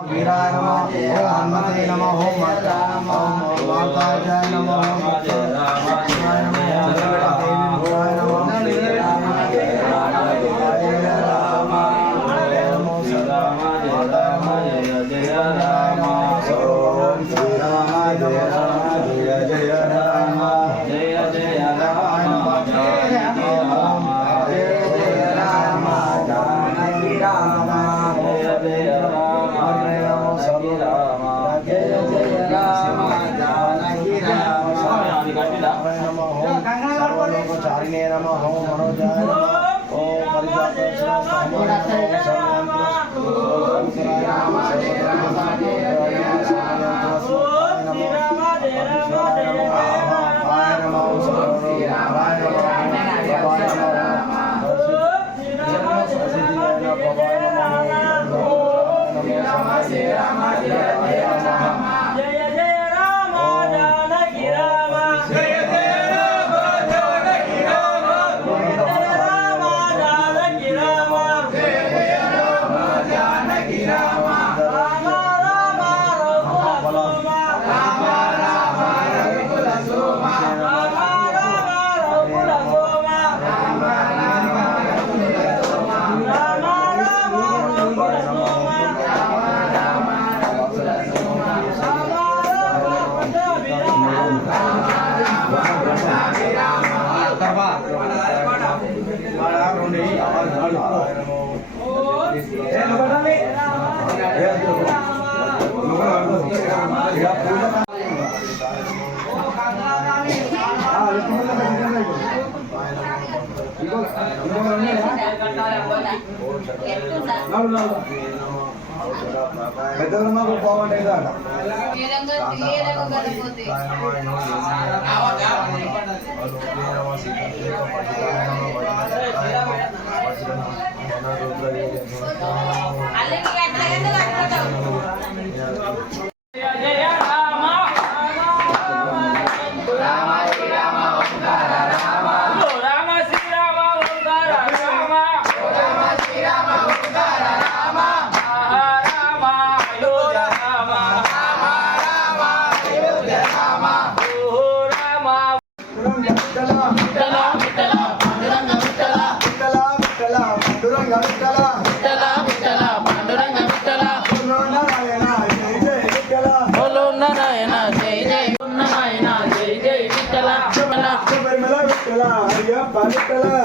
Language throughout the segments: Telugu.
वीराय नमः ओम हनुमते नमः ओम माताय नमः चारिणे नमः ओम मनोजाय ओम పెద్దమ్మ బాగుంటుంది అట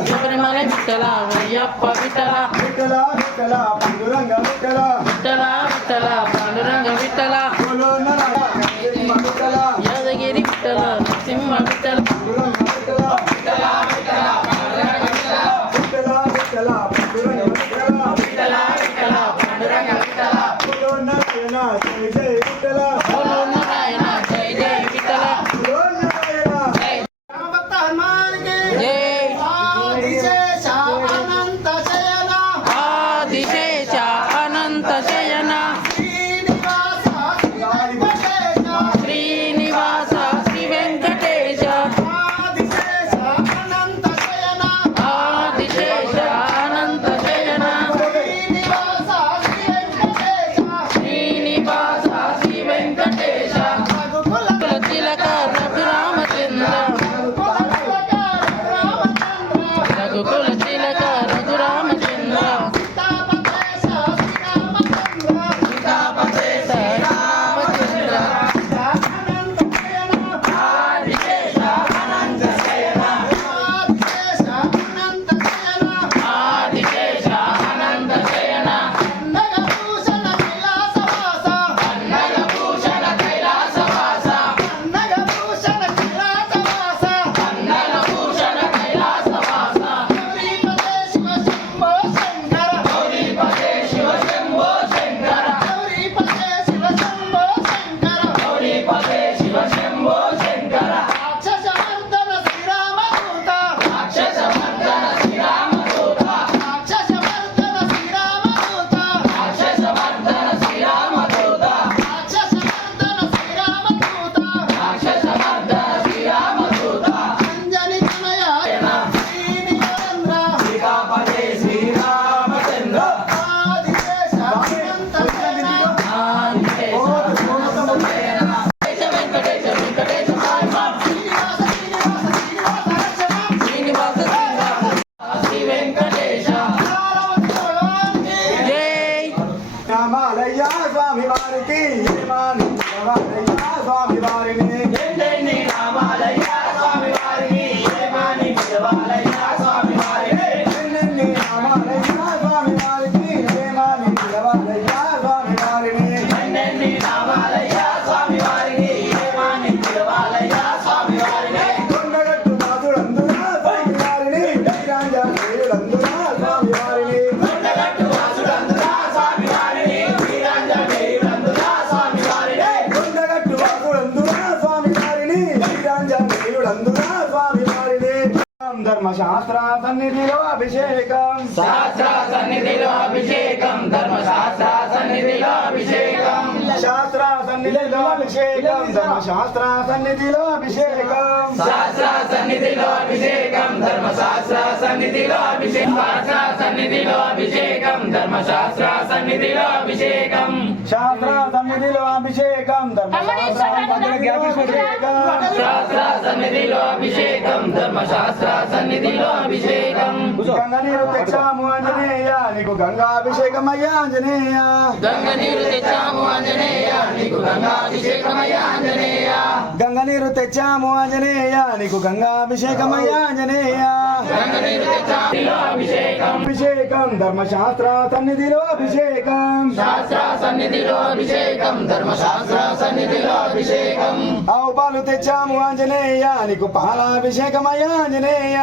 శబరిమల విఠల అయ్యప్ప విఠల విఠల విఠల పాండురంగ విఠల విఠల విఠల పాండురంగ విఠల యాదగిరి విఠల నరసింహ విఠల ధర్మశాస్త్ర సన్నిధిలో అభిషేకం శాస్త్ర సన్నిధిలో అభిషేకం ధర్మశాస్త్ర సన్నిధిలో అభిషేకం శాస్త్ర సన్నిధిలో అభిషేకం ధర్మశాస్త్ర సన్నిధిలో అభిషేకం శాస్త్ర సన్నిధిలో అభిషేకం ధర్మశాస్త్ర సన్నిధిలో అభిషేకం శాస్త్ర సన్నిధిలో అభిషేకం ధర్మశాస్త్ర సన్నిధిలో అభిషేకం శాస్త్ర సన్నిధిలో అభిషేకం ధర్మశాస్త్ర సన్నిధిలో అభిషేకం శాస్త్ర సన్నిధిలో అభిషేకం ధర్మశాస్త్ర సన్నిధిలో అభిషేకం గంగ నీరు తెచ్చాము ఆంజనేయ నీకు గంగాభిషేకమయ్యా ఆంజనేయ గంగ నీరు తెచ్చాము ఆంజనేయ నీకు గంగాభిషేకమయ్యా ఆంజనేయ గంగ నీరు తెచ్చాము ఆంజనేయ నీకు గంగాభిషేకమయ్యా ఆంజనేయ గంగ నీరు తెచ్చాము అభిషేకం అభిషేకం ధర్మశాస్త్ర సన్నిధిలో అభిషేకం శాస్త్ర సన్నిధిలో అభిషేకం ధర్మశాస్త్ర సన్నిధిలో అభిషేకం ఆవు పాలు తెచ్చాము ఆంజనేయ నీకు పాలాభిషేకమయ్యా ఆంజనేయ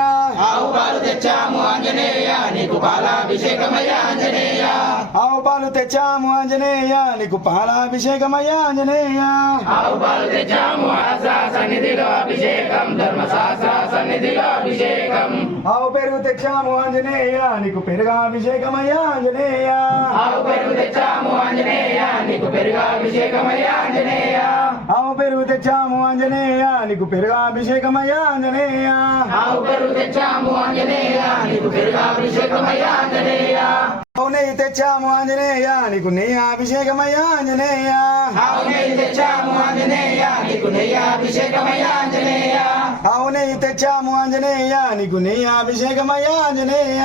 ఆవు పాలు తెచ్చాము ఆంజనేయ నీకు పాలాభిషేకమయ్యా ఆంజనేయ ఆవు పాలు తెచ్చాము ఆంజనేయ నీకు పాలాభిషేకమయ్యా ఆంజనేయ ఆవు పాలు తెచ్చాము శాస్త్ర సన్నిధిలో అభిషేకం ధర్మశాస్త్ర సన్నిధిలో అభిషేకం ఆవు పెరుగు తెచ్చాము ఆంజనేయ నీకు పెరుగాభిషేకమయ్యా ఆంజనేయ ఆవు పెరుగు తెచ్చాము ఆంజనేయ నీకు పెరుగాభిషేకమయ్యా ఆంజనేయ ఆవు పెరుగు తెచ్చాము ఆంజనేయ నీకు పెరుగాభిషేకమయ్యా ఆంజనేయ ఆవు పెరుగు తెచ్చాము ఆంజనేయ నీకు పెరుగాభిషేకమయ్యా ఆంజనేయ ఆవు నెయ్యి తెచ్చాము ఆంజనేయ నీకు నెయ్యి అభిషేకమయ్యా ఆంజనేయ ఆవు నెయ్యి తెచ్చాము ఆంజనేయ నీకు నెయ్యాభిషేకమయ్యా ఆంజనేయ ఆవు నెయ్యి తెచ్చాము ఆంజనేయ నీకు నెయ్యి అభిషేకమయ్యా ఆంజనేయ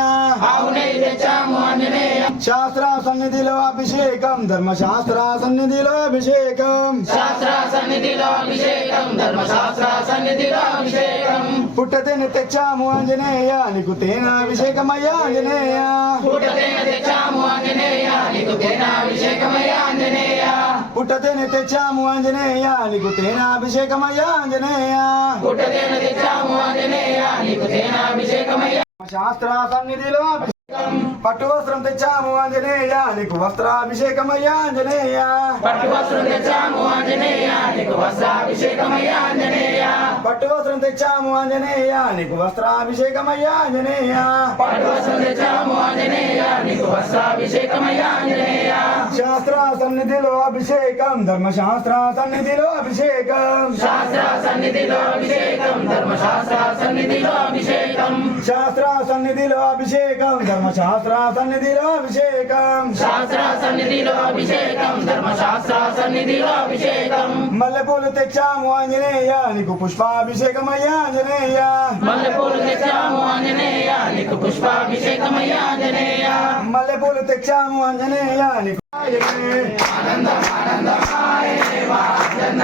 ఆవు నెయ్యి తెచ్చాము ఆంజనేయ శాస్త్ర సన్నిధిలో అభిషేకం ధర్మశాస్త్ర సన్నిధిలో అభిషేకం శాస్త్ర సన్నిధిలో అభిషేకం ధర్మశాస్త్ర సన్నిధిలో అభిషేకం పుట్టతేనె తెచ్చాము ఆంజనేయ నీకు తేనాభిషేకమయ్యా ఆంజనేయ పుట్టతేనె తెచ్చాము ఆంజనేయ నీకు తేనాభిషేకమయ్యా ఆంజనేయ పుట్టతేనె తెచ్చాము ఆంజనేయ నీకు తేనాభిషేకమయ్యా ఆంజనేయ పుట్టతేనె తెచ్చాము ఆంజనేయ నీకు తేనాభిషేకమయ్యా శాస్త్ర సన్నిధిలో పట్టు వస్త్రం తెచ్చాము ఆంజనేయ నీకు వస్త్రాభిషేకమయ్యా ఆంజనేయ పట్టు వస్త్రం తెచ్చాము ఆంజనేయ నీకు వస్త్రాభిషేకమయ్యా ఆంజనేయ పట్టు వస్త్రం తెచ్చాము ఆంజనేయ నీకు వస్త్రాభిషేకమయ్యా ఆంజనేయ పట్టు వస్త్రం తెచ్చాము ఆంజనేయ నీకు వస్త్రాభిషేకమయ్యా ఆంజనేయ శాస్త్ర సన్నిధిలో అభిషేకం ధర్మశాస్త్ర సన్నిధిలో అభిషేకం శాస్త్ర సన్నిధిలో అభిషేకం ధర్మశాస్త్ర సన్నిధిలో అభిషేకం శాస్త్ర సన్నిధిలో అభిషేకం ధర్మశాస్త్ర సన్నిధిలో అభిషేకం శాస్త్ర సన్నిధిలో అభిషేకం ధర్మశాస్త్ర సన్నిధిలో అభిషేకం మల్లెపూలు తెచ్చాము ఆంజనేయ నీకు పుష్పాభిషేకమయ్యా ఆంజనేయ మల్లెపూలు తెచ్చాము ఆంజనేయ నీకు పుష్పాభిషేకమయ్యా ఆంజనేయ మల్లెపూలు తెచ్చాము ఆంజనేయ నీకు ఆనందం ఆనందమాయే మా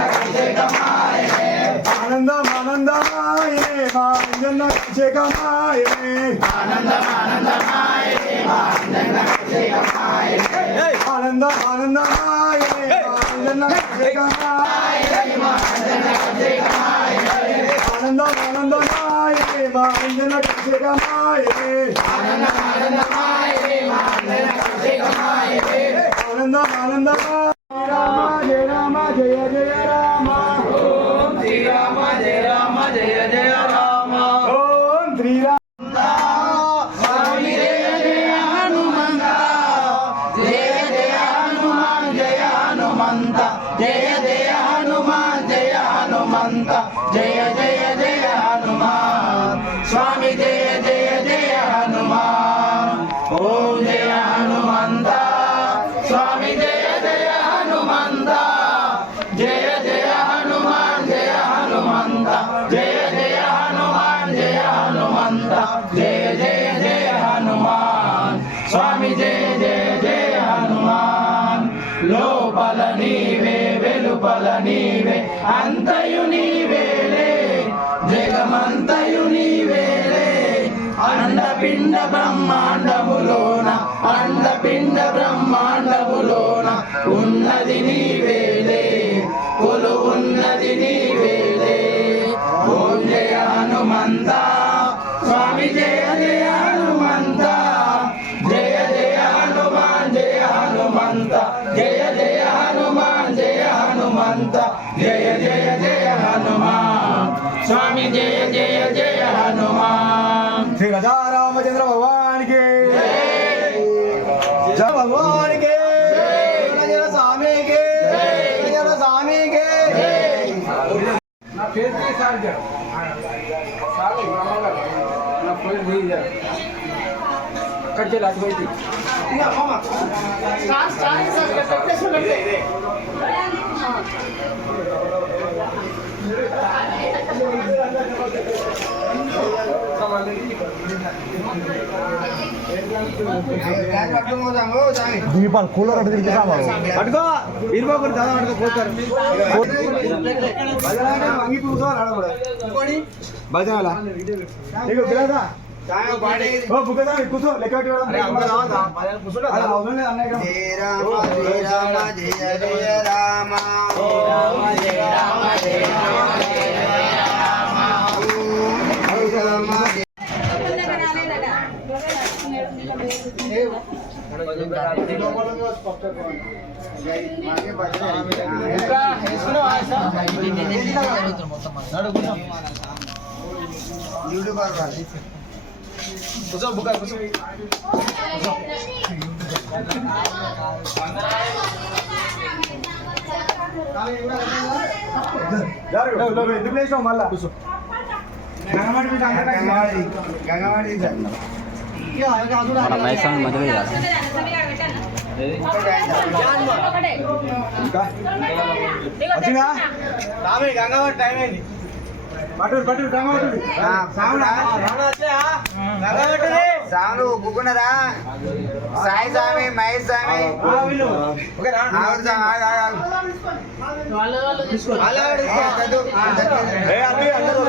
అభిషేకమాయే ఆనందం ఆనందమాయే మా అభిషేకమాయే ఆనందం ఆనందమాయే మా అభిషేకమాయే ఆనందం ఆనందమాయే మా అభిషేకమాయే ఆనందం ఆనందమాయే మా అభిషేకమాయే ఆనందం ఆనందమాయే మా అభిషేకమాయే ఆనందం ఆనందమాయే రామ జయ రామ జయ జయ రామ ఓం శ్రీరామ జయ రామ జయ జయ రామ ఓం శ్రీరామ స్వామి జయ జయ హనుమంత జయ జయ హనుమాన్ జయ హనుమంత జయ జయ హనుమాన్ జయ హనుమంత జయ జయ జయ హనుమాన్ స్వామి జయ జయ జయ హనుమాన్ ఓం జయ హనుమంత స్వామి జయ జయ హనుమంత జయ జయ హనుమాన్ జయ హనుమంత జయ జయ హనుమాన్ జయ హనుమంత జయ జయ జయ హనుమాన్ స్వామి జయ జయ జయ హనుమాన్ లోపల నీవే వెలుపల నీవే అంతయు నీవేలే జగమంతయు నీవేలే అండపిండ బ్రహ్మాండములోన అండపిండ బ్రహ్మాండములోన ఉన్నది నీవేలే కొలు ఉన్నది నీవేలే ఓం జయ హనుమంత స్వామి జయ జయ హనుమంత జయ జయ హనుమాన్ జయ హనుమంత జయ జయ హనుమాన్ జయ హనుమంత జయ జయ జయ హనుమాన్ స్వామి జయ జయ జయ హనుమాన్ శ్రీ రాజా రామచంద్ర భగవానికి జయ భగవానికి జయ స్వామికి జయ స్వామికి నా పేరు నా పేరు కట్టే అటువైపు దీపాలు కూలర్ అటు తిరిగి పట్టుకో ఇరుకోకూడదు దాదా పట్టుకో పోతారు వంగి కూర్చోవాలి భజనలా నీకు పిల్లదా ఓ బుక్కదా కూర్చో లెక్క పెట్టి కూర్చో బుక్క కూర్చో ఎందుకు లేచావు మళ్ళా కూర్చో వచ్చినా గంగావాడి టైం అయింది పట్టు సాములు ఒప్పుకున్నారా సాయి స్వామి మహేష్ స్వామి వాళ్ళు అందరూ